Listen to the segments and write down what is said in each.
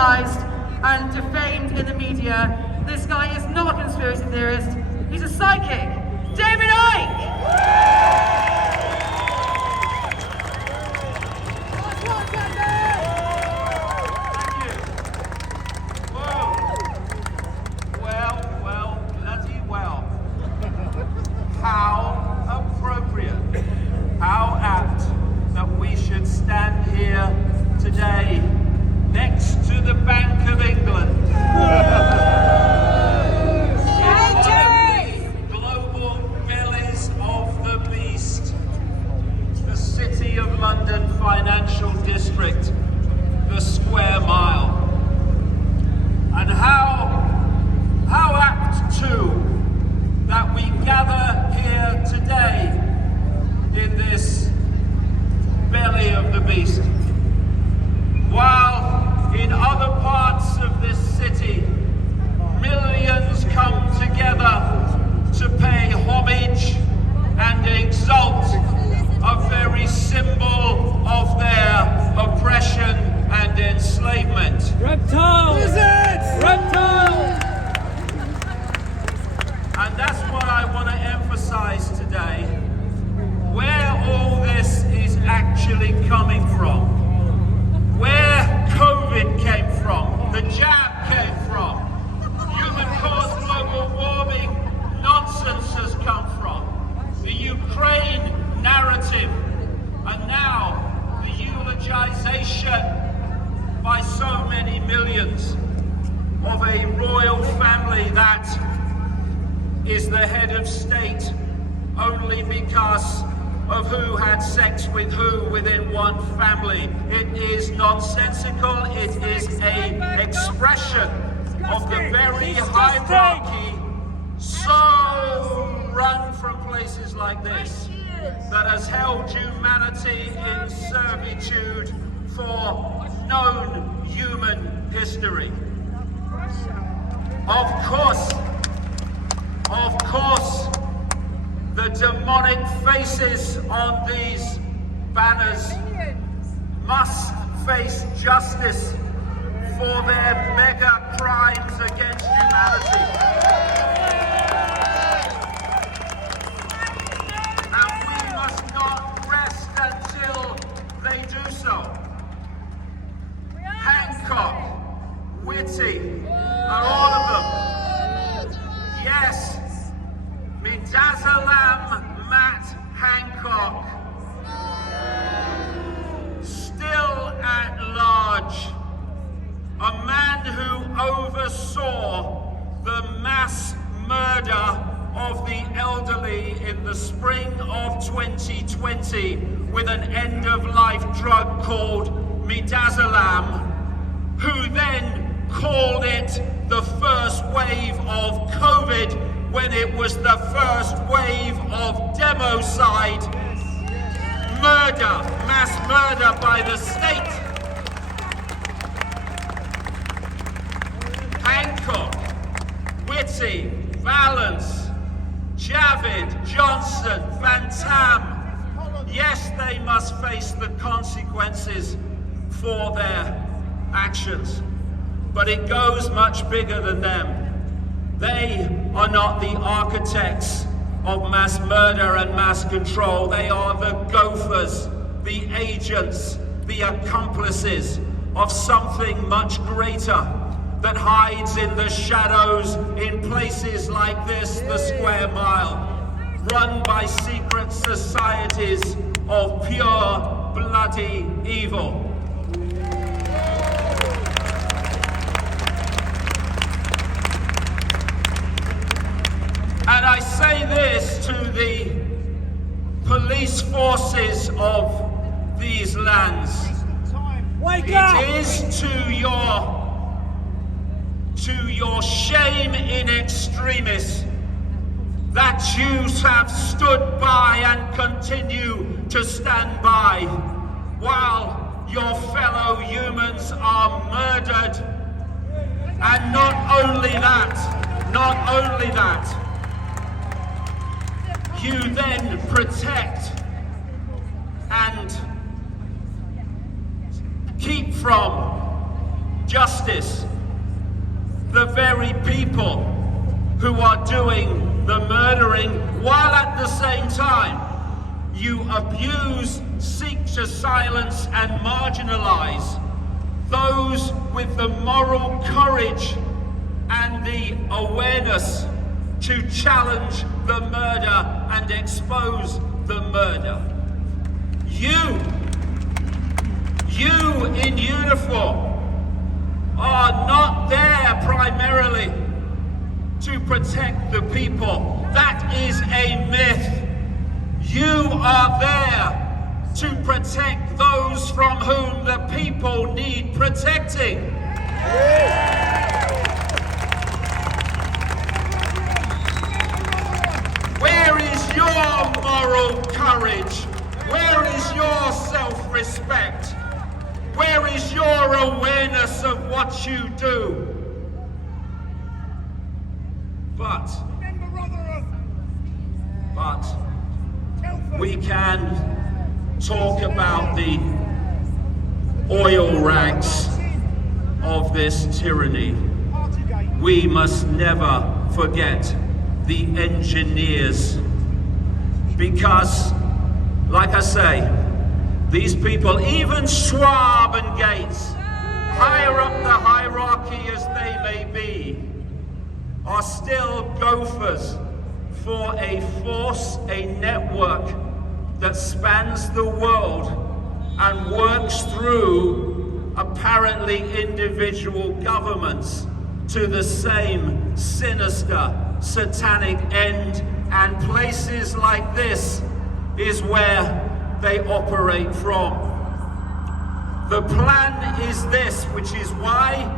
demonised and defamed in the media. This guy is not a conspiracy theorist, he's a psychic. David Icke! How appropriate, how apt that we should stand here today next to the Bank of England. In one of the global bellies of the beast, the City of London financial district, the Square Mile. And how apt too that we gather here today in this belly of the beast. While in other parts of this city, millions come together to pay homage and exalt a very symbol of their oppression and enslavement. Reptiles! Reptiles! And that's what I want to emphasize today, where all this is actually coming from, where COVID came from, the jab came from, human-caused global warming nonsense has come from, the Ukraine narrative, and now the eulogization by so many millions of a royal family that is the head of state only because of who had sex with who within one family. It is nonsensical. It is an expression of the very hierarchy so run from places like this that has held humanity in servitude for known human history. Of course, the demonic faces on these banners must face justice for their mega crimes against humanity. And we must not rest until they do so. Hancock, Whitty, and all of them. Yes, Midazolam Matt Hancock, still at large, a man who oversaw the mass murder of the elderly in the spring of 2020 with an end-of-life drug called Midazolam, who then called it the first wave of COVID when it was the first wave of democide, murder, mass murder by the state. Hancock, Whitty, Valance, Javid, Johnson, Van Tam, yes, they must face the consequences for their actions. But it goes much bigger than them. They are not the architects of mass murder and mass control. They are the gophers, the agents, the accomplices of something much greater that hides in the shadows in places like this, the Square Mile, run by secret societies of pure, bloody evil. And I say this to the police forces of these lands. Wake up! It is to your shame in extremis that you have stood by and continue to stand by while your fellow humans are murdered. And not only that, you then protect and keep from justice. The very people who are doing the murdering, while at the same time you abuse, seek to silence and marginalize those with the moral courage and the awareness to challenge the murder and expose the murder. You in uniform are not there primarily to protect the people. That is a myth. You are there to protect those from whom the people need protecting. Where is your moral courage? Where is your self-respect? Where is your awareness of what you do? But we can talk about the oil rags of this tyranny. We must never forget the engineers, because, like I say, these people, even Schwab and Gates, higher up the hierarchy as they may be, are still gophers for a force, a network that spans the world and works through apparently individual governments to the same sinister, satanic end. And places like this is where they operate from. The plan is this, which is why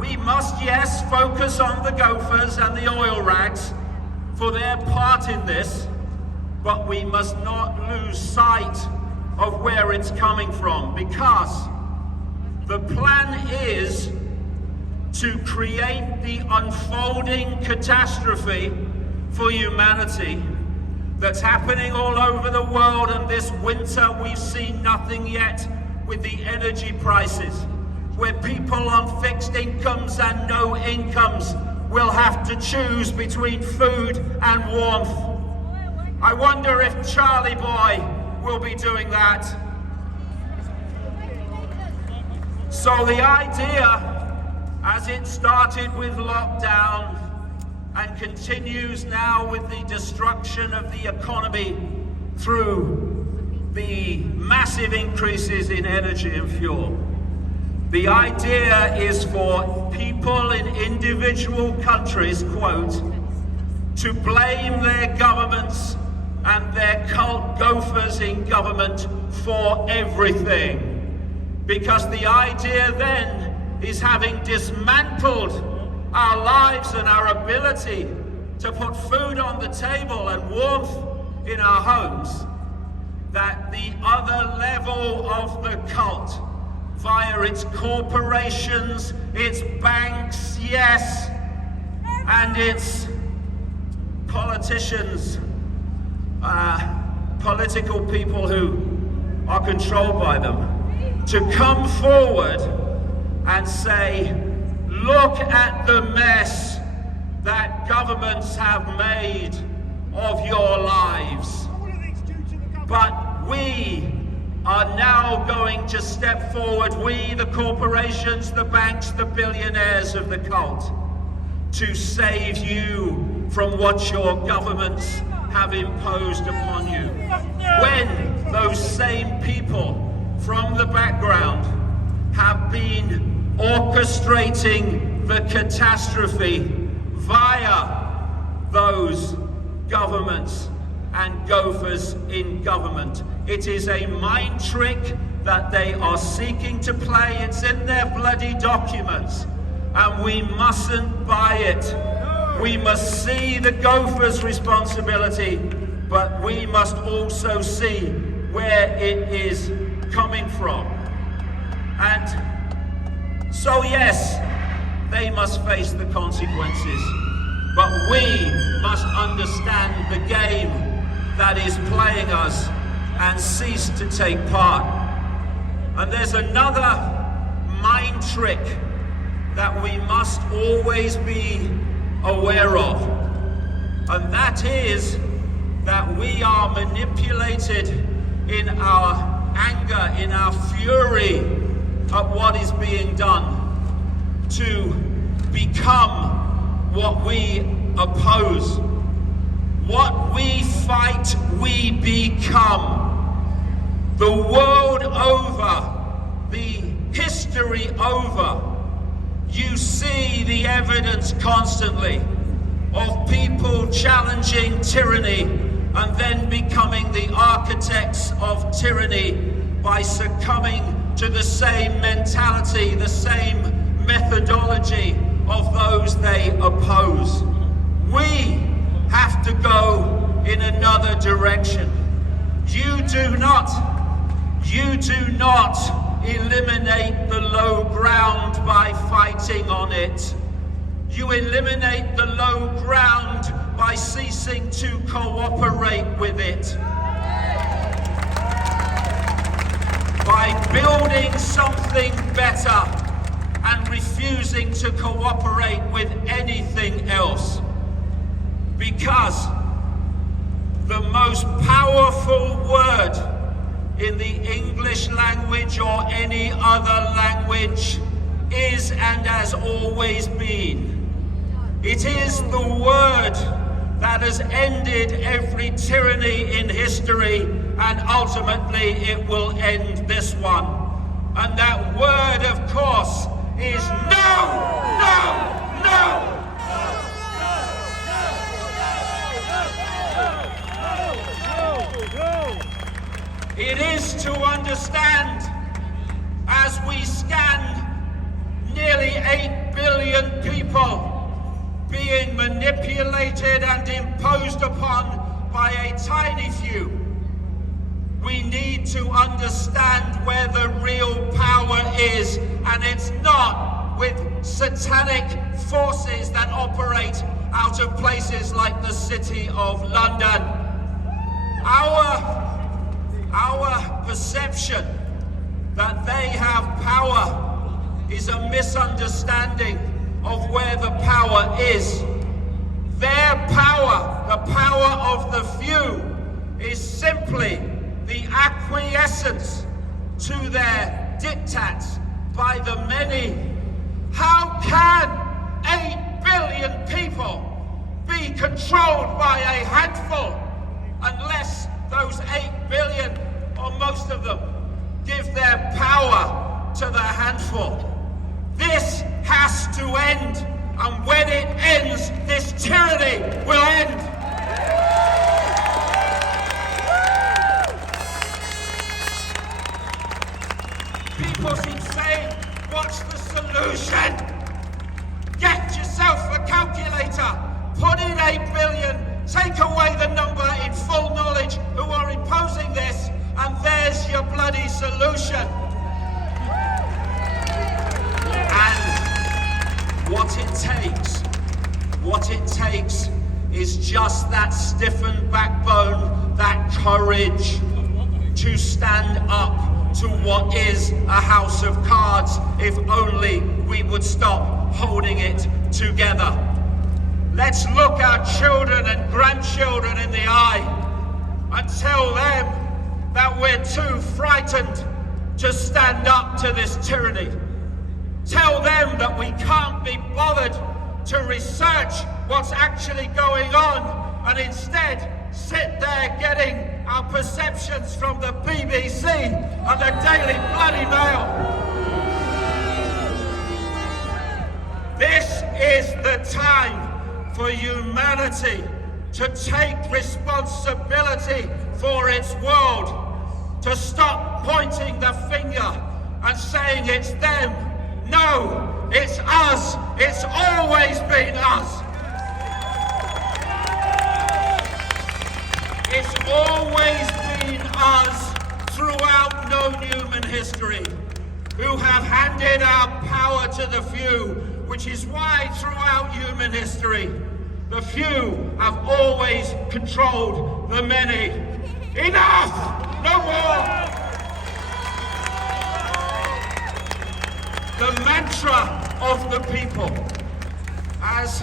we must, yes, focus on the gophers and the oil rags for their part in this, but we must not lose sight of where it's coming from, because the plan is to create the unfolding catastrophe for humanity that's happening all over the world. And this winter we've seen nothing yet with the energy prices, where people on fixed incomes and no incomes will have to choose between food and warmth. I wonder if Charlie Boy will be doing that. So the idea, as it started with lockdown and continues now with the destruction of the economy through the massive increases in energy and fuel, the idea is for people in individual countries, quote, to blame their governments and their cult gophers in government for everything. Because the idea then is, having dismantled our lives and our ability to put food on the table and warmth in our homes, that the other level of the cult, via its corporations, its banks, yes, and its politicians, political people who are controlled by them, to come forward and say, look at the mess that governments have made of your lives. But we are now going to step forward, we, the corporations, the banks, the billionaires of the cult, to save you from what your governments have imposed upon you. When those same people from the background have been orchestrating the catastrophe via those governments and gophers in government. It is a mind trick that they are seeking to play. It's in their bloody documents, and we mustn't buy it. We must see the gophers' responsibility, but we must also see where it is coming from. And so, yes, they must face the consequences, but we must understand the game that is playing us and cease to take part. And there's another mind mind trick that we must always be aware of, and that is that we are manipulated in our anger, in our fury at what is being done, to become what we oppose. What we fight, we become. The world over, the history over, you see the evidence constantly of people challenging tyranny and then becoming the architects of tyranny by succumbing to the same mentality, the same methodology of those they oppose. We have to go in another direction. You do not eliminate the low ground by fighting on it. You eliminate the low ground by ceasing to cooperate with it. By building something better and refusing to cooperate with anything else. Because the most powerful word in the English language or any other language is and has always been. It is the word that has ended every tyranny in history, and ultimately it will end this one. And that word, of course, is no, no, no! It is to understand, as we scan nearly 8 billion people being manipulated and imposed upon by a tiny few, we need to understand where the real power is, and it's not with satanic forces that operate out of places like the City of London. Our perception that they have power is a misunderstanding of where the power is. Their power, the power of the few, is simply the acquiescence to their diktats by the many. How can 8 billion people be controlled by a handful unless those 8 billion, or most of them, give their power to the handful? This has to end, and when it ends, this tyranny will end. People keep saying, what's the solution? Get yourself a calculator, put in 8 billion, take away the number in full knowledge who are imposing this, and there's your bloody solution. And what it takes is just that stiffened backbone, that courage to stand up to what is a house of cards, if only we would stop holding it together. Let's look our children and grandchildren in the eye and tell them that we're too frightened to stand up to this tyranny. Tell them that we can't be bothered to research what's actually going on, and instead sit there getting our perceptions from the BBC and the Daily Bloody Mail. This is the time for humanity to take responsibility for its world, to stop pointing the finger and saying it's them. No, it's us. It's always been us. It's always been us throughout known human history who have handed our power to the few, which is why throughout human history the few have always controlled the many. Enough! No more! the mantra of the people. As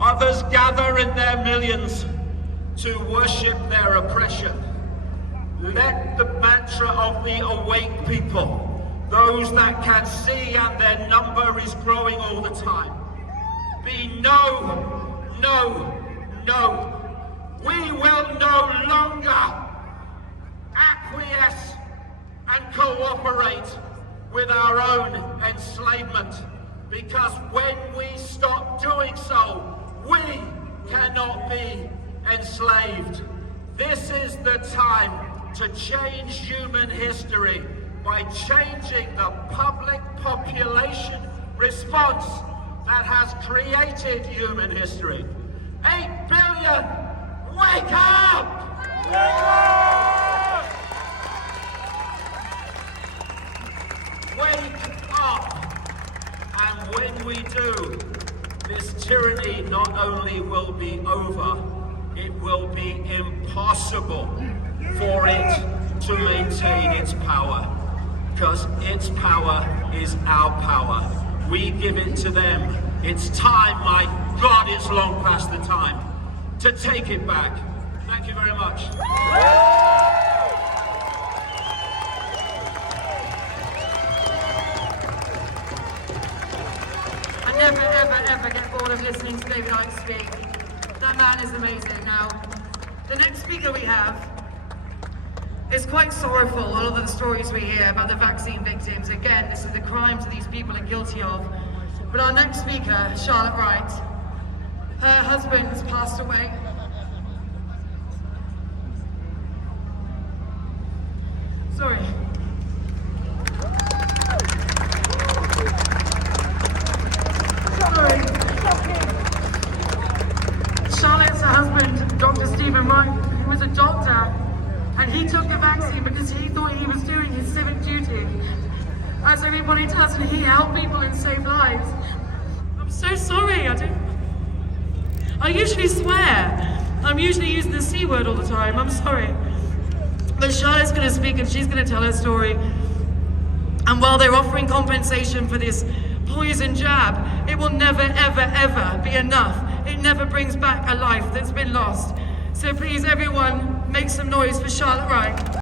others gather in their millions to worship their oppression, let the mantra of the awake people, those that can see and their number is growing all the time, be no, no, no. We will no longer acquiesce and cooperate with our own enslavement, because when we stop doing so, we cannot be enslaved. This is the time to change human history by changing the public population response that has created human history. 8 billion, wake up! Wake up! Wake up! And when we do, this tyranny not only will be over, it will be impossible for it to maintain its power, because its power is our power. We give it to them. It's time, my God, it's long past the time to take it back. Thank you very much. I never, ever, ever get bored of listening to David Icke speak. That man is amazing. Now, the next speaker we have is quite sorrowful, all of the stories we hear about the vaccine victims. Again, this is the crimes that these people are guilty of. But our next speaker, Charlotte Wright, her husband has passed away. Sorry. Charlotte's husband, Dr. Stephen Wright, who was a doctor, and he took the vaccine because he thought he was doing his civic duty, as everybody does, and he helped people and saved lives. I'm so sorry, I usually swear. I'm usually using the C word all the time, I'm sorry. But Charlotte's gonna speak and she's gonna tell her story. And while they're offering compensation for this poison jab, it will never, ever, ever be enough. It never brings back a life that's been lost. So please, everyone, make some noise for Charlotte Wright.